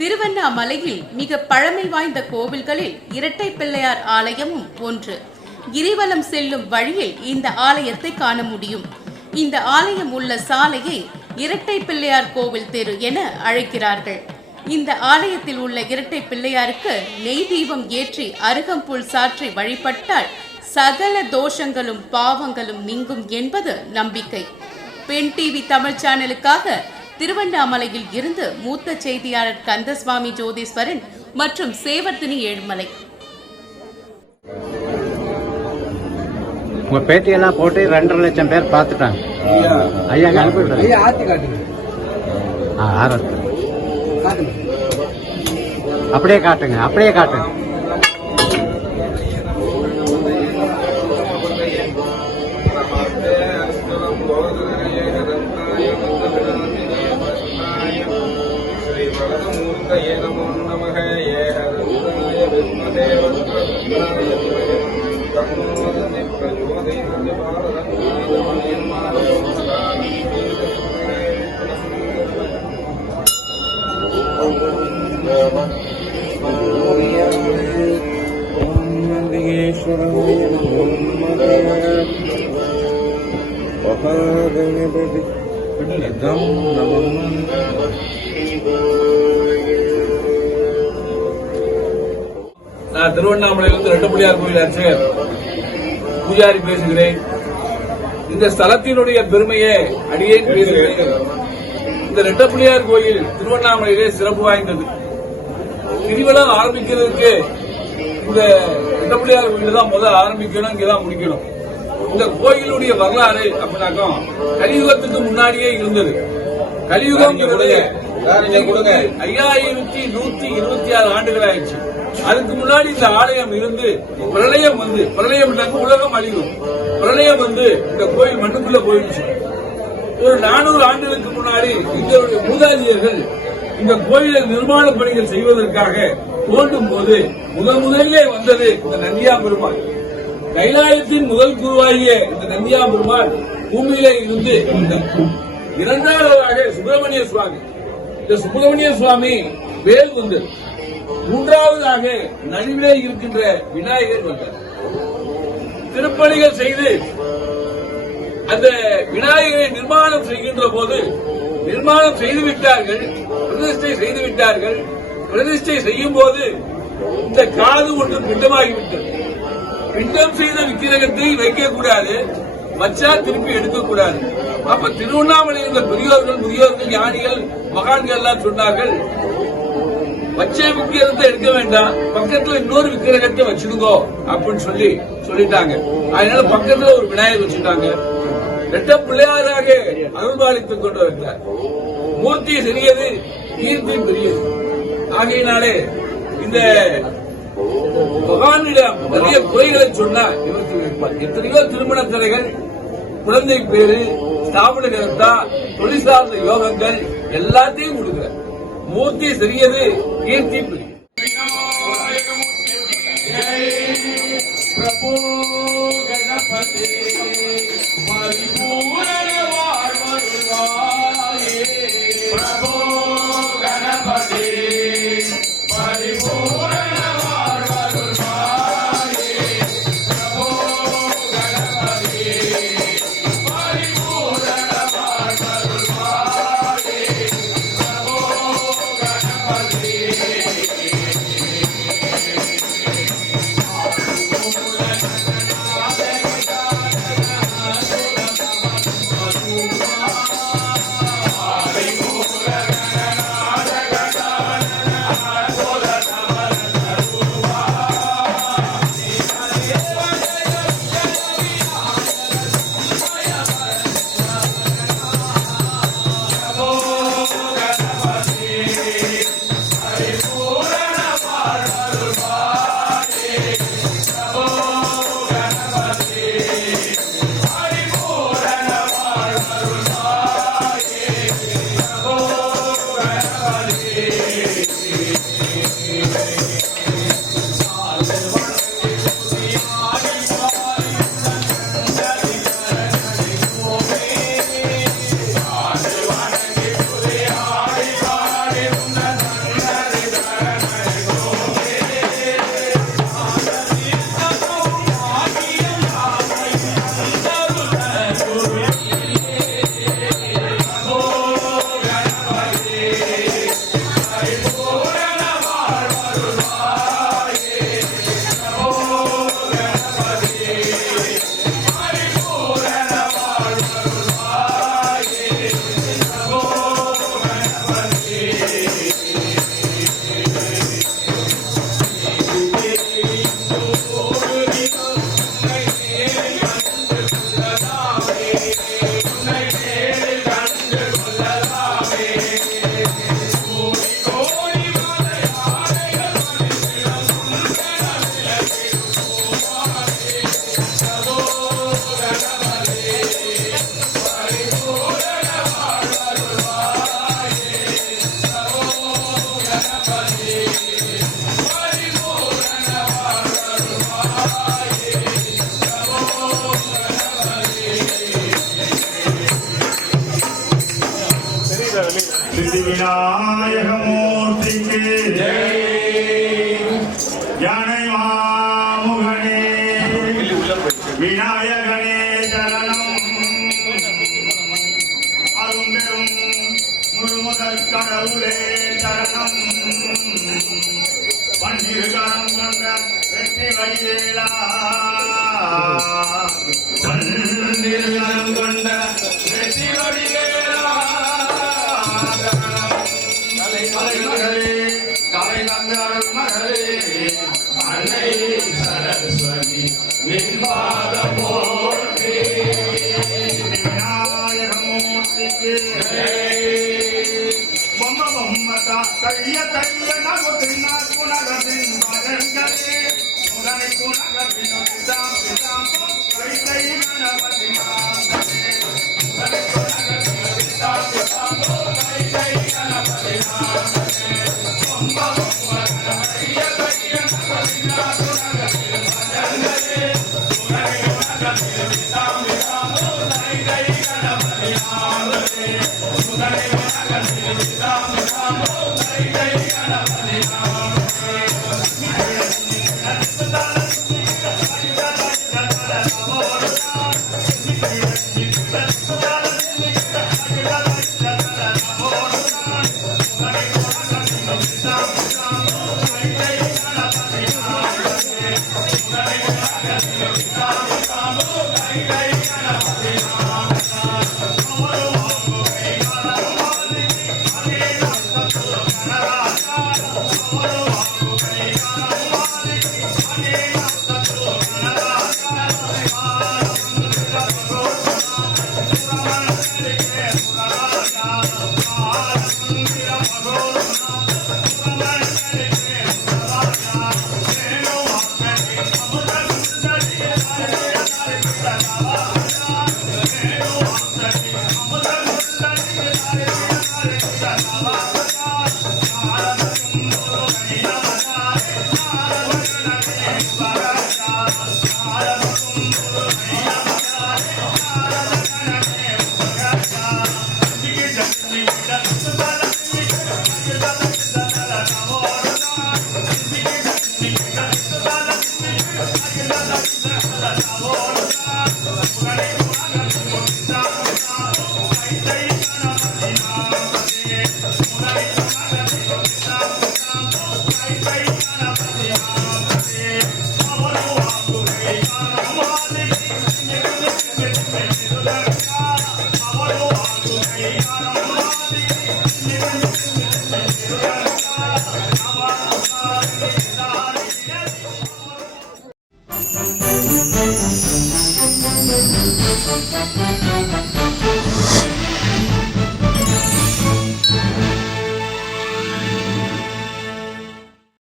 திருவண்ணாமலையில் மிக பழமை வாய்ந்த கோவில்களில் இரட்டை பிள்ளையார் ஆலயமும் ஒன்று. கிரிவலம் செல்லும் வழியில் இந்த ஆலயத்தை காண முடியும். இந்த ஆலயம் உள்ள சாலையை இரட்டை பிள்ளையார் கோவில் தெரு என அழைக்கிறார்கள். இந்த ஆலயத்தில் உள்ள இரட்டை பிள்ளையாருக்கு நெய் தீபம் ஏற்றி அருகம்புல் சாற்றி வழிபட்டால் சகல தோஷங்களும் பாவங்களும் நீங்கும் என்பது நம்பிக்கை. பெண் டிவி தமிழ் சேனலுக்காக திருவண்ணாமலையில் இருந்து மூத்த செய்தியாளர் கந்தசுவாமி ஜோதீஸ்வரன் மற்றும் சேவர்தினி ஏழுமலை. உங்க பேட்டியெல்லாம் போட்டு ரெண்டரை லட்சம் பேர் பார்த்துட்டாங்க. ஐயா. அனுப்பி விடுறேன் ஐயா ஆத்தி காட்டுங்க. ஆ, ஆரத்து. காட்டுங்க அப்படியே காட்டுங்க. அப்படியே நமம் நான் திருவண்ணாமலையிலிருந்து ரெட்டப்புலியார் கோயில் அர்ச்சகர் பூஜாரி பேசுகிறேன். இந்த ஸ்தலத்தினுடைய பெருமையை அடியேன் பேசுகிறேன். இந்த ரெட்டப்புலியார் கோயில் திருவண்ணாமலையிலே சிறப்பு வாய்ந்தது. திருவிழா ஆரம்பிக்கிறதுக்கு இந்த ரெட்டப்புலியார் கோயில் தான் முதல் ஆரம்பிக்கணும் இங்கதான் முடிக்கணும். இந்த கோயிலுடைய வரலாறு அப்படின்னாக்கா கலியுகத்துக்கு முன்னாடியே இருந்தது. கலியுகம் ஐயாயிரத்தி நூத்தி இருபத்தி ஆறு ஆண்டுகள் ஆயிடுச்சு. அதுக்கு முன்னாடி இந்த ஆலயம் இருந்து பிரளயம் வந்து பிரளயம் உலகம் அழியும். பிரளயம் வந்து இந்த கோயில் மண்ணுக்குள்ள போயிடுச்சு. ஒரு நானூறு ஆண்டுகளுக்கு முன்னாடி எங்களுடைய மூதாதியர்கள் இந்த கோயிலில் நிர்மாண பணிகள் செய்வதற்காக தோண்டும் போது முதல் முதலிலே வந்தது இந்த நந்தியா பெருமாள் கைலாயத்தின் முதல் குருவாகிய இந்த நந்தியா பெருமாள் பூமியிலே இருந்து இரண்டாவதாக சுப்பிரமணிய சுவாமி. இந்த சுப்பிரமணிய சுவாமி வேல் வந்தது மூன்றாவதாக நடுவிலே இருக்கின்ற விநாயகர் வந்தார். திருப்பணிகள் செய்து அந்த விநாயகரை நிர்மாணம் செய்கின்ற போது நிர்மாணம் செய்து விட்டார்கள் பிரதிஷ்டை செய்து விட்டார்கள். பிரதிஷ்டை செய்யும் போது இந்த காது ஒன்று பிண்டமாகிவிட்டது. பிண்டம் செய்த விக்கிரகத்தை வைக்கக்கூடாது வச்சா திருப்பி எடுக்கக்கூடாது அப்ப திருவண்ணாமலை இருந்த பெரியோர்கள் முதியோர்கள் ஞானிகள் மகான்கள் எல்லாம் சொன்னார்கள் வச்ச விக்கிரகத்தை எடுக்க வேண்டாம். பக்கத்துல இன்னொரு விக்கிரகத்தை வச்சிருக்கோ அப்படின்னு சொல்லி சொல்லிட்டாங்க. அதனால பக்கத்துல ஒரு விநாயகர் வச்சுட்டாங்க ரெட்ட பிள்ளையாராக அருள்பாலித்துக் கொண்டு வருகிறார் மூர்த்தி சிறியது கீர்த்தி பெரியது. ஆகையினாலே இந்த பகவானிடம் நிறைய குறைகளை சொன்ன இவருக்கு எத்தனையோ திருமண தடைகள் குழந்தை பேரு ஸ்தாபன கருத்தா தொழில் சார்ந்த யோகங்கள் எல்லாத்தையும் கொடுக்கிறார் மூர்த்தி சிறியது கீர்த்தி பிரபு கணபதி விநாயகமூர்த்திக்கு யானை மாமுகனே விநாயகனே சரணம். அரும்பெரும் முழுமுதல் கடவுளே சரணம். பன்னிருகரம் கொண்ட வெற்றி வழிவேலா பன்னிருகரம் கொண்ட வெற்றி வழிவேலா சரஸ்வதி நின்பாத போற்றே. விநாயகமூர்த்திக்கு பொம்ம பொம்மத தைய தைய நகுதி நாகுணகதின் மகன்களே முகனை குணகதின் பிதாம் பிதாம் Ram Ram Ram I'm